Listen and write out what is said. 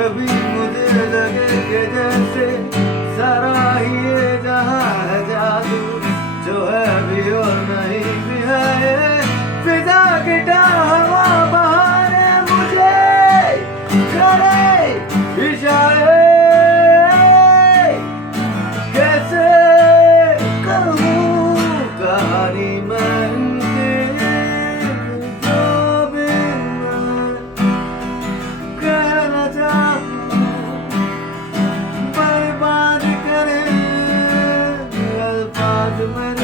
कभी मुझे लगे कि जैसे सारा ही ये जहां है जादू, जो है भी और नहीं भी है ये फिजा गिटा हवा बहाने मुझे करे इशारे। कैसे कहूँ कहानी मैं इनकी, जो भी मैं कहना चाहूँ बर्बाद करे अल्फाज में